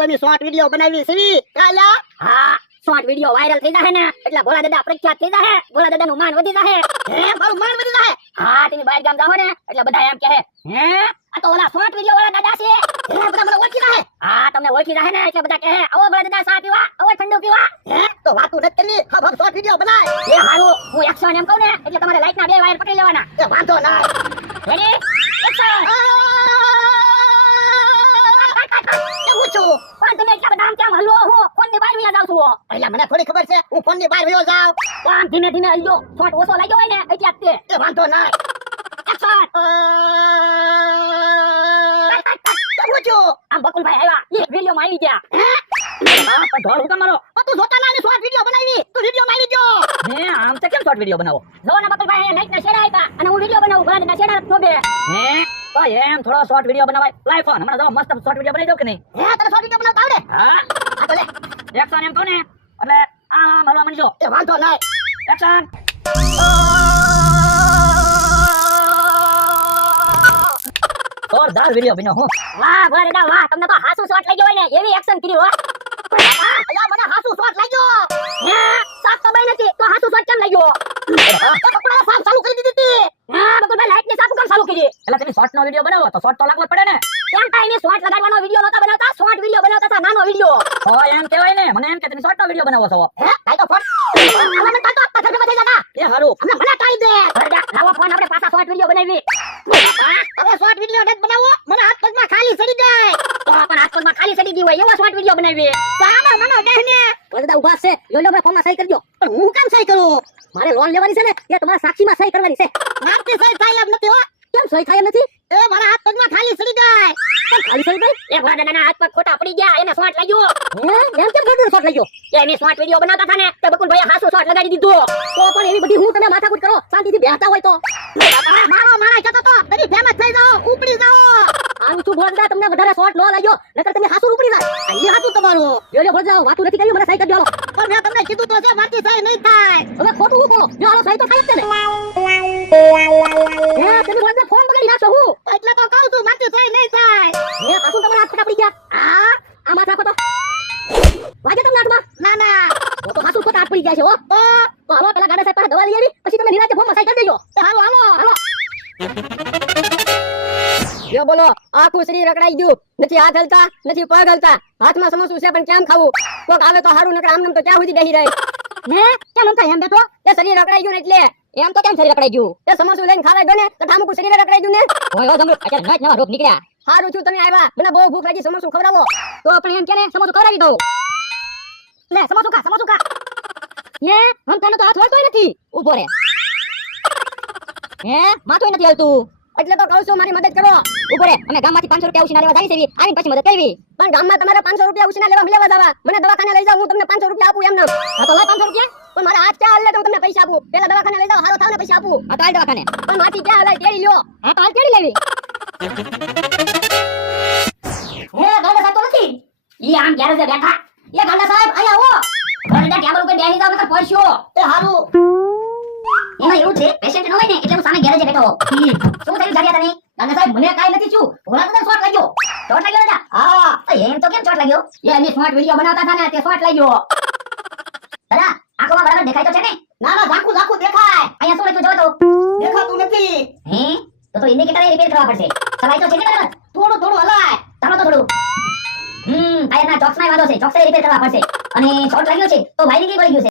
તો એની short video બનાવી છે કાલા. હા શોર્ટ વિડિયો વાયરલ થઈ જાહે ને એટલે ભોળા દાદા પ્રખ્યાત થઈ જાહે, ભોળા દાદાનું માન વધી જાહે. હે મારું માન વધી જાય. હા તમે બહાર ગામ જાઓ ને એટલે બધા એમ કહે હે આ તો ઓલા શોર્ટ વિડિયો વાળા દાદા છે. હે બધા મને ઓળખી જાય. હા તમને ઓળખી જાહે ને એટલે બધા કહે આવો ભોળા દાદા ચા પીવા, આવો ઠંડુ પીવા. હે તો વાતું નથી કરવી, હબ હબ શોર્ટ વિડિયો બનાય. એ હારું હું એક્શન એમ કહું ને એટલે તમારે લાઈટ ના 2 વાયર પકડી લેવાના. એ વાંધો ના. Ready action. કેવું છું પણ તમે એટલા બધા આમ કેમ હલવો હો, ફોન ની બહાર વયા જાવ છો. પહેલા મને થોડી ખબર છે હું ફોન ની બહાર વયો જાઉં. તો આમ ધીમે ધીમે હલજો, શોર્ટ ઓછો લાગ્યો હોય ને એટલે જ તે. એ વાંધો ના. એક્શન. કેવું છું આમ બકુલભાઈ આવ્યા એ વિડિયો માં આવી ગયા. હા પણ ઢોળ હુકમ મારો. તું જોતા ના શોર્ટ વિડિયો બનાવી, તું વિડિયો માં આવી ગયો. હે આમ તો કેમ શોર્ટ વિડિયો બનાવો? જો ને બકુલભાઈ અહીંયા લાઈટ ના શેડા આપ્યા અને હું વિડિયો બનાવું, ભલા ના શેડા થોબે. હે તો એમ થોડો શોર્ટ વિડિયો બનાવાય. લાઈવ ફોન હમણાં જો મસ્ત શોર્ટ વિડિયો બનાવી દો કે નહીં? હે તને શોર્ટ વિડિયો બનાવતા આવડે? હા આ તો લે. એક્શન એમ કહું ને એટલે આમ હલવા માંડજો. એ વાંધો ના. એક્શન. જોરદાર વિડિયો બન્યો હો. વાહ ભલા વાહ, તમને તો હાસુ શોટ લાગ્યો હોય ને એવી એક્શન કરી હો. અલ્યા મને હાસુ શોર્ટ લાગ્યો. હે સાત તો બઈ નથી તો હાસુ શોટ કેમ લાગ્યો? એ કપડા સાફ ચાલુ કરી દીધી હતી. હા બકુલભાઈ લાઈટ ને સાફ કેમ ચાલુ કરી? એટલે તમે શોર્ટ નો વિડિયો બનાવો તો શોર્ટ તો લાગવો જ પડે ને. કેમ ટાઈમે શોર્ટ લગાડવાનો વિડિયો નહોતા બનાવતા, શોર્ટ વિડિયો બનાવતા હતા નાનો વિડિયો. તો એમ કહેવાય ને, મને એમ કે તમે શોર્ટ નો વિડિયો બનાવો છો. હે કાઈ તો ફોન આમાં મને કાઈ તો પથ્થર માં થઈ જતા. એ હારું અમને મને કાઈ દે. લાવો ફોન આપણે પાછા શોર્ટ વિડિયો બનાવી. હવે શોર્ટ વિડિયો નથી બનાવવો, મને હાથ પગમાં ખાલી સડી જાય. તો પણ હાથ પગમાં ખાલી સડી ગઈ હોય એવો શોર્ટ વિડિયો બનાવી. ચાલો મને દેહને. બધા ઉભા છે, લો લો ફોનમાં સહી કરજો. પણ હું કામ સહી કરું? મારે લોન લેવાની છે ને એ તમારા સાક્ષીમાં સહી કરવાની છે. મારતી સહી થાય એમ નથી હો. કેમ સહી થાય એમ નથી? એ મારા હાથ પગમાં ખાલી સડી જાય. કેમ ખાલી સહી થાય? એ ભલા દાદાના હાથ પગ ખોટા પડી ગયા, એને શોર્ટ લાગ્યો. હે એમ કેમ ખોટું શોર્ટ લાગ્યો? એની શોર્ટ વિડિયો બનાવતા હતા ને તે બકુલભાઈ હાસુ શોર્ટ લગાડી દીધો. તો પણ એવી બધી હું તમે માથાકૂટ કરો, શાંતિથી બેહતા હોય તો. મારો મારા જતો તો તરી ફેમસ થઈ જાઓ, ઉપડી જાઓ. આમ શું ભોળા તમને વધારે શોર્ટ ન લાગ્યો નકર તમે હાસુ ઉપડી જાય. આ હાથું તમારું. લ્યો લ્યો ભોળા વાતું નથી કરી, મને સહી કરી દો. પણ મેં તમને કીધું તો છે મારતી સહી નહીં થાય. હવે ખોટું હું બોલો? લ્યો હાલો સહી તો થાય જ છે ને. હે તમે ભોળા ફોન બગાડી નાખો હું. એટલે તો કહું છું મારતી સહી નહીં થાય. હે હાસુ તમારા હાથ ખોટા પડી ગયા. હા આ માથા ખોટો વાગે તમને હાથમાં. ના ના તો હાસુ ખોટા હાથ પડી ગયા છે હો. તો હાલો પેલા ગાડા સાહેબ પાસે દવા લઈ આવી પછી તમે નિરાતે ફોનમાં સહી કરી દેજો. હાલો હાલો હાલો યો બોલો, આખું શરીર રકડાઈ ગયું, નથી હાથ હલતા નથી પગ હલતા, હાથમાં સમોસું છે પણ કેમ ખાવું? કોક આવે તો હારું નકર આમ તો ક્યાં સુધી બેહી રહી? હે કેમ આમ થાય એમ બેઠો? એ શરીર રકડાઈ ગયું ને એટલે. એમ તો કેમ શરીર રકડાઈ ગયું? એ સમોસું લઈને ખાવા ગયો ને તો ઠામુકું શરીર રકડાઈ ગયું ને. ઓય જમરૂ અત્યારે નવા નવા રોગ નીકળ્યા. હારું છું તમે આવ્યા, મને બહુ ભૂખ લાગી, સમોસું ખવડાવો. તો પણ એમ કે ને સમોસું ખવડાવી દઉં. લે સમોસું ખા, સમોસું ખા. હે હમ તને તો હાથ વળતોય નથી, ઊભો રે. હે માથું નથી હલતું. એટલે તો કહું છું મારી મદદ કરો. ઉભો રે, અમે ગામમાંથી 500 રૂપિયા ઉછીના લેવા જાય છે, આવીને પછી મદદ કરવી. પણ ગામમાં તમારે 500 રૂપિયા ઉછીના લેવા જવા, મને દવાખાને લઈ જાવ, હું તમને 500 રૂપિયા આપું એમને. હા તો લે 500 રૂપિયા. પણ મારા હાથ ક્યાં હલે તો હું તમને પૈસા આપું. પેલા દવાખાને લઈ જાવ, હારો થાવ ને પૈસા આપું. હા તો હાલ દવાખાને. પણ માથી ક્યાં હલાય તેડી લ્યો. હા તો હાલ તેડી લેવી. હે ગાંડા સાહેબ તો નથી. ઈ આમ ગેરેજે બેઠા. એ ગાંડા સાહેબ અહીંયા આવો. ગાંડા ટેબલ ઉપર બેસી જાવ નકર પડશો. એ હારું. એમાં એવું છે પેશન્ટ ન હોય ને એટલે હું સામે ગેરેજે બેઠો હો. શું થયું જાડિયા તને? ગાંડા સાહેબ મને કાઈ નથી છું. ભોળા તો શોર્ટ લાગ્યો. શોર્ટ લાગ્યો દાદા? હા. એમ તો કેમ શોર્ટ લાગ્યો? એ એની શોર્ટ વિડિયો બનાવતા હતા ને તે શોર્ટ લાગ્યો. દાદા આંખોમાં બરાબર દેખાય તો છે ને? ના ના ઝાકુ ઝાકુ દેખાય. અહીંયા શું લખ્યું જો તો? દેખાતું નથી. હે તો ઇન્ડિકેટર રિપેર કરવા પડશે. ચલાઈ તો છે ને બરાબર? થોડું થોડું હલાય. ચાલો તો થોડું. ટાયરના ચોક્સમાં વાંધો છે, ચોક્સાઈ રિપેર કરવા પડશે. અને શોર્ટ લાગ્યો છે તો વાયરિંગ બળી ગયું છે.